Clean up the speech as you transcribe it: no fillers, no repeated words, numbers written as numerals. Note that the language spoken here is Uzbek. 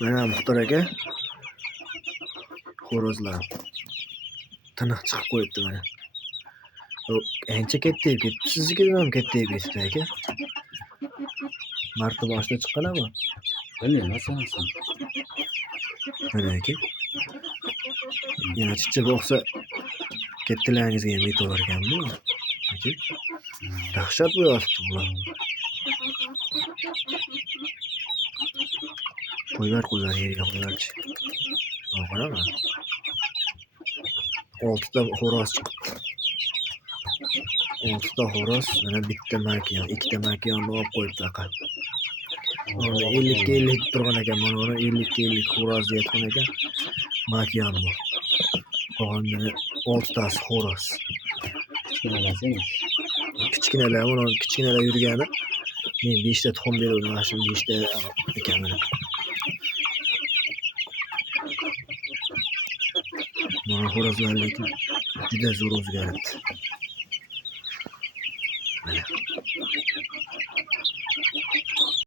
Mana Muxtor aka xo'rozlar tiniq chiqib qo'yibdi mana. Ancha kattayib ketdi. Siznikidan ham kattayib ketdi aka. Martda boshida chiqqanami? Bilmayman, sanasam. Mana aka. Yana chicha bo'lsa kattalaringizga ham yetaverganmi? Aka. Dahshat bo'lyapti bular. Qo'ylar yerga qo'ylarchi. Qarama. 6 ta xo'roz chiqibdi. 6 ta xo'roz, mana bitta makiyon, 2 ta makiyonni olib qo'yibdi faqat. Mana 50 ga 50 turgan ekan, mana 50 ga 50 xo'roz deyotgan ekan. Makiyon bu. Qolganlari 6 tasi xo'roz. Kichkinalar, mana kichkinalar yurgani. Men 5 ta tuxum berdim, mana shu 5 ta ekan mana. Mana xo'rozlar lekin juda zo'r o'zgaribdi. Mana.